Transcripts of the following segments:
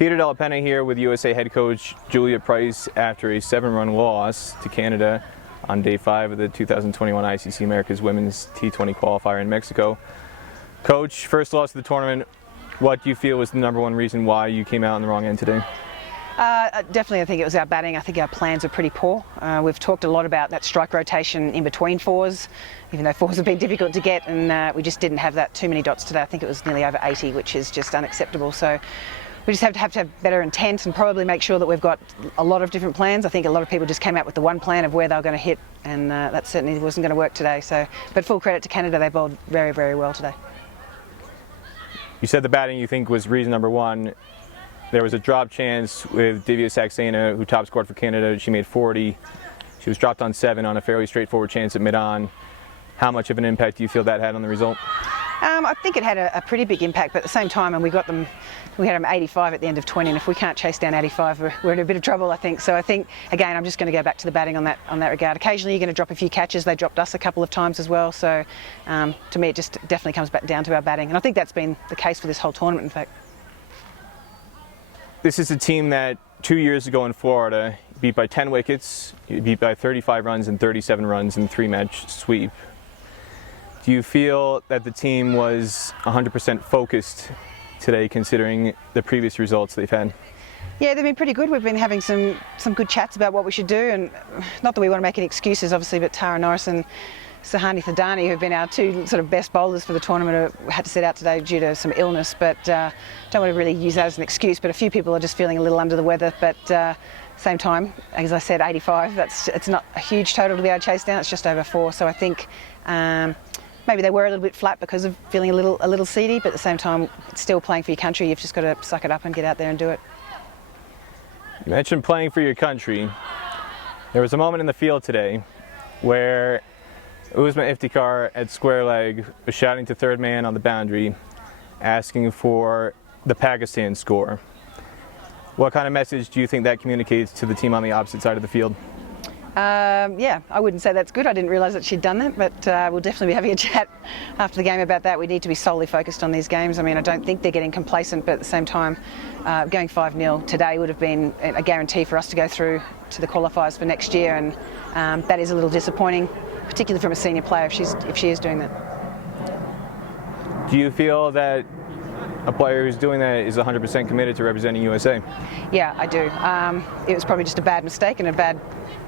Peter Della Penna here with USA head coach Julia Price after a 7-run loss to Canada on day 5 of the 2021 ICC America's Women's T20 Qualifier in Mexico. Coach, first loss of the tournament, what do you feel was the #1 reason why you came out on the wrong end today? Definitely, I think it was our batting. I think our plans are pretty poor. We've talked a lot about that strike rotation in between fours, even though fours have been difficult to get, and we just didn't have that too many dots today. I think it was nearly over 80, which is just unacceptable. So we just have to have better intent and probably make sure that we've got a lot of different plans. I think a lot of people just came out with the one plan of where they were going to hit, and that certainly wasn't going to work today. So, but full credit to Canada, they bowled very, very well today. You said the batting you think was reason #1. There was a drop chance with Divya Saxena, who top scored for Canada. She made 40. She was dropped on 7 on a fairly straightforward chance at mid-on. How much of an impact do you feel that had on the result? I think it had a pretty big impact, but at the same time, and we had them 85 at the end of 20, and if we can't chase down 85, we're in a bit of trouble, I think. So I think, again, I'm just going to go back to the batting on that regard. Occasionally you're going to drop a few catches. They dropped us a couple of times as well, so to me it just definitely comes back down to our batting, and I think that's been the case for this whole tournament, in fact. This is a team that 2 years ago in Florida beat by 10 wickets, beat by 35 runs and 37 runs in 3-match sweep. Do you feel that the team was 100% focused today, considering the previous results they've had? Yeah, they've been pretty good. We've been having some good chats about what we should do, and not that we want to make any excuses, obviously, but Tara Norris and Sahani Thadani, who've been our two sort of best bowlers for the tournament, had to sit out today due to some illness, but don't want to really use that as an excuse. But a few people are just feeling a little under the weather, but same time, as I said, 85, it's not a huge total to be able to chase down, it's just over 4, so I think maybe they were a little bit flat because of feeling a little seedy, but at the same time, it's still playing for your country. You've just got to suck it up and get out there and do it. You mentioned playing for your country. There was a moment in the field today where Uzma Iftikhar at square leg was shouting to third man on the boundary, asking for the Pakistan score. What kind of message do you think that communicates to the team on the opposite side of the field? Yeah, I wouldn't say that's good. I didn't realise that she'd done that, but we'll definitely be having a chat after the game about that. We need to be solely focused on these games. I mean, I don't think they're getting complacent, but at the same time, going 5-0 today would have been a guarantee for us to go through to the qualifiers for next year, and that is a little disappointing, particularly from a senior player if she is doing that. Do you feel that a player who's doing that is 100% committed to representing USA? Yeah, I do. It was probably just a bad mistake and a bad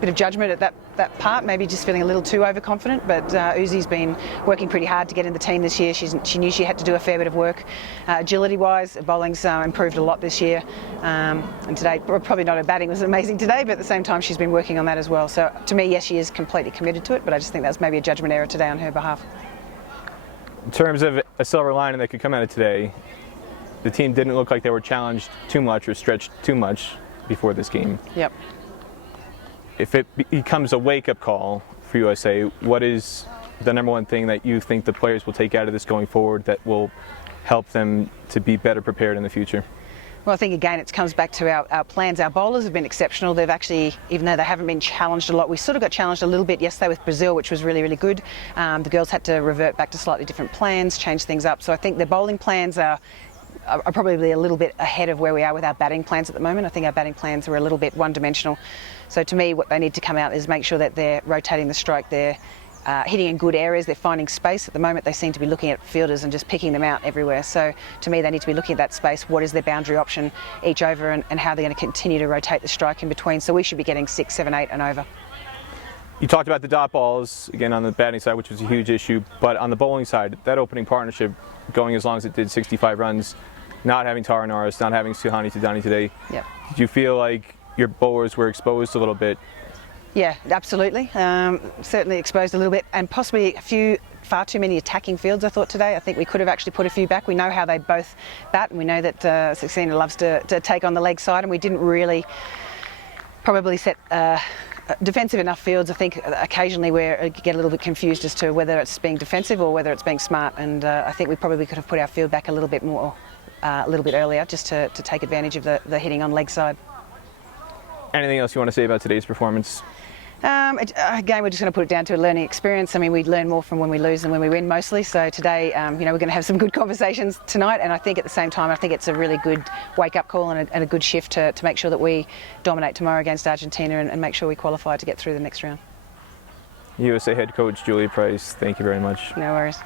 bit of judgment at that part, maybe just feeling a little too overconfident, but Uzi's been working pretty hard to get in the team this year. She knew she had to do a fair bit of work. Agility-wise, bowling's improved a lot this year, and today, probably not her batting was amazing today, but at the same time she's been working on that as well. So to me, yes, she is completely committed to it, but I just think that's maybe a judgment error today on her behalf. In terms of a silver lining that could come out of today, the team didn't look like they were challenged too much or stretched too much before this game. Yep. If it becomes a wake-up call for USA, what is the #1 thing that you think the players will take out of this going forward that will help them to be better prepared in the future? Well, I think again it comes back to our plans. Our bowlers have been exceptional. They've actually, even though they haven't been challenged a lot, we sort of got challenged a little bit yesterday with Brazil, which was really, really good. The girls had to revert back to slightly different plans, change things up. So I think the bowling plans are probably a little bit ahead of where we are with our batting plans at the moment. I think our batting plans are a little bit one-dimensional. So to me, what they need to come out is make sure that they're rotating the stroke, they're hitting in good areas, they're finding space. At the moment, they seem to be looking at fielders and just picking them out everywhere. So to me, they need to be looking at that space. What is their boundary option each over, and how they're going to continue to rotate the strike in between. So we should be getting 6, 7, 8 and over. You talked about the dot balls, again, on the batting side, which was a huge issue, but on the bowling side, that opening partnership going as long as it did, 65 runs, not having Tara Norris, not having Sahani Thadani today, Yep. Did you feel like your bowlers were exposed a little bit? Yeah, absolutely. Certainly exposed a little bit, and possibly far too many attacking fields, I thought, today. I think we could have actually put a few back. We know how they both bat, and we know that Saxena loves to take on the leg side, and we didn't really probably set defensive enough fields. I think occasionally we get a little bit confused as to whether it's being defensive or whether it's being smart, and I think we probably could have put our field back a little bit more, a little bit earlier, just to take advantage of the hitting on leg side. Anything else you want to say about today's performance? Again, we're just going to put it down to a learning experience. I mean, we learn more from when we lose than when we win mostly. So today, we're going to have some good conversations tonight. And I think at the same time, I think it's a really good wake-up call and a good shift to make sure that we dominate tomorrow against Argentina and make sure we qualify to get through the next round. USA head coach Julie Price, thank you very much. No worries.